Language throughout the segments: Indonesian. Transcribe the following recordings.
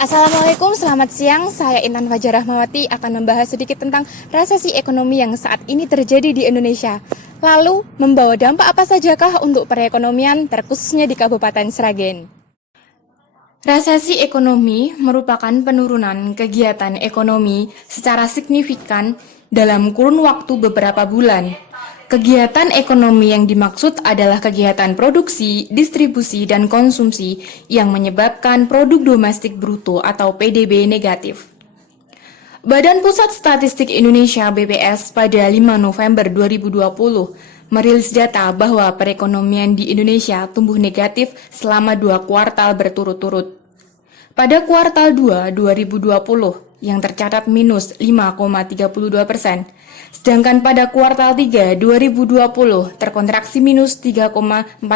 Assalamualaikum, selamat siang. Saya Intan Fajar Rahmawati akan membahas sedikit tentang resesi ekonomi yang saat ini terjadi di Indonesia. Lalu, membawa dampak apa sajakah untuk perekonomian, terkhususnya di Kabupaten Sragen? Resesi ekonomi merupakan penurunan kegiatan ekonomi secara signifikan dalam kurun waktu beberapa bulan. Kegiatan ekonomi yang dimaksud adalah kegiatan produksi, distribusi, dan konsumsi yang menyebabkan produk domestik bruto atau PDB negatif. Badan Pusat Statistik Indonesia (BPS) pada 5 November 2020 merilis data bahwa perekonomian di Indonesia tumbuh negatif selama 2 kuartal berturut-turut. Pada kuartal 2 2020 yang tercatat minus 5,32%, sedangkan pada kuartal 3 2020 terkontraksi minus 3,49%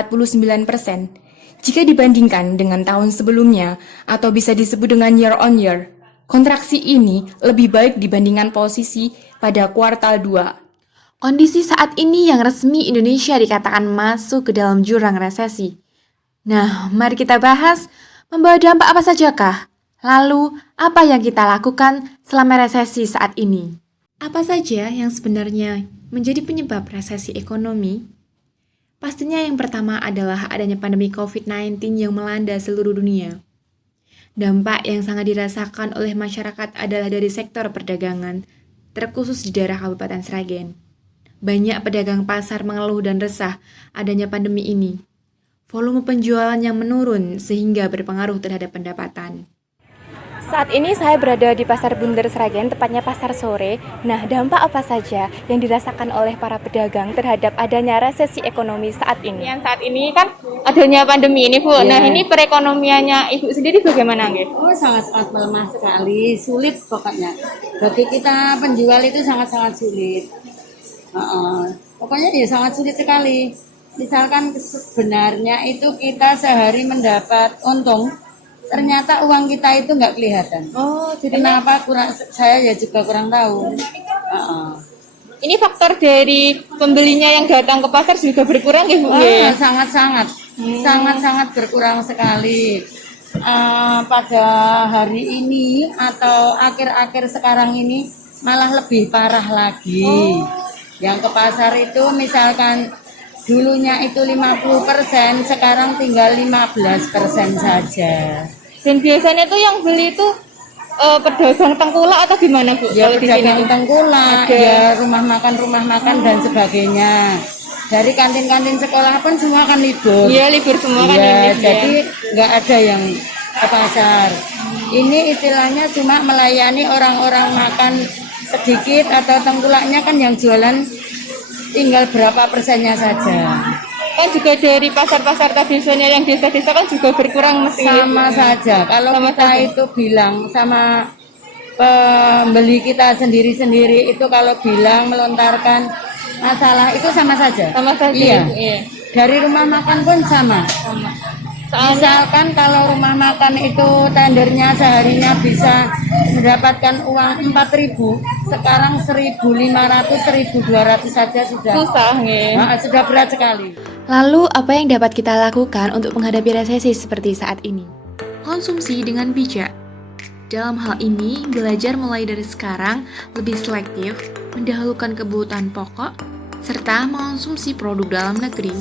jika dibandingkan dengan tahun sebelumnya atau bisa disebut dengan year on year. Kontraksi ini lebih baik dibandingkan posisi pada kuartal 2. Kondisi saat ini yang resmi Indonesia dikatakan masuk ke dalam jurang resesi. Nah, mari kita bahas membawa dampak apa sajakah? Lalu, apa yang kita lakukan selama resesi saat ini? Apa saja yang sebenarnya menjadi penyebab resesi ekonomi? Pastinya yang pertama adalah adanya pandemi COVID-19 yang melanda seluruh dunia. Dampak yang sangat dirasakan oleh masyarakat adalah dari sektor perdagangan, terkhusus di daerah Kabupaten Sragen. Banyak pedagang pasar mengeluh dan resah adanya pandemi ini. Volume penjualan yang menurun sehingga berpengaruh terhadap pendapatan. Saat ini saya berada di Pasar Bunder Sragen, tepatnya pasar sore. Nah, dampak apa saja yang dirasakan oleh para pedagang terhadap adanya resesi ekonomi saat ini? Yang saat ini kan adanya pandemi ini, Bu. Yeah. Nah, ini perekonomiannya Ibu sendiri bagaimana, nggih? Oh, sangat-sangat melemah sekali, sulit pokoknya. Bagi kita penjual itu sangat-sangat sulit. Pokoknya ya sangat sulit sekali. Misalkan sebenarnya itu kita sehari mendapat untung, ternyata uang kita itu nggak kelihatan. Oh, jadi Kenapa kurang? Saya ya juga kurang tahu. ini faktor dari pembelinya yang datang ke pasar juga berkurang, nggih, Bu? Sangat-sangat, sangat-sangat berkurang sekali. Pada hari ini atau akhir-akhir sekarang ini malah lebih parah lagi. Yang ke pasar itu misalkan dulunya itu 50%, sekarang tinggal 15% saja. Dan biasanya tuh yang beli itu pedagang tengkulak atau gimana, Bu? Ya Kalau di sini pedagang tuh? tengkulak, ya rumah makan dan sebagainya. Dari kantin-kantin sekolah pun semua kan libur. Iya, libur semua kan Ya, ini. jadi nggak ada yang ke pasar. Ini istilahnya cuma melayani orang-orang makan sedikit atau tengkulaknya kan yang jualan tinggal berapa persennya saja. Kan juga dari pasar-pasar tradisional yang desa-desa kan juga berkurang mesti. Sama saja. Kalau Sama kita saja. itu bilang sama pembeli kita sendiri-sendiri itu kalau bilang melontarkan masalah itu sama saja. Sama saja. Iya. Ibu, iya. Dari rumah makan pun sama. Soalnya Misalkan kalau rumah makan itu tendernya seharinya bisa mendapatkan uang 4.000, sekarang 1.500, 1.200 saja sudah. susah, nggih. Sudah berat sekali. Lalu, apa yang dapat kita lakukan untuk menghadapi resesi seperti saat ini? Konsumsi dengan bijak. Dalam hal ini, belajar mulai dari sekarang lebih selektif, mendahulukan kebutuhan pokok, serta mengonsumsi produk dalam negeri.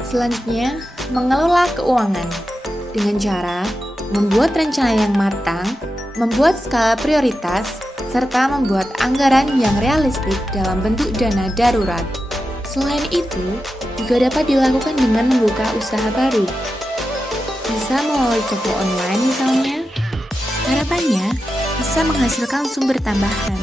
Selanjutnya, mengelola keuangan dengan cara membuat rencana yang matang, membuat skala prioritas, serta membuat anggaran yang realistik dalam bentuk dana darurat. Selain itu, juga dapat dilakukan dengan membuka usaha baru. Bisa melalui toko online misalnya. Harapannya bisa menghasilkan sumber tambahan.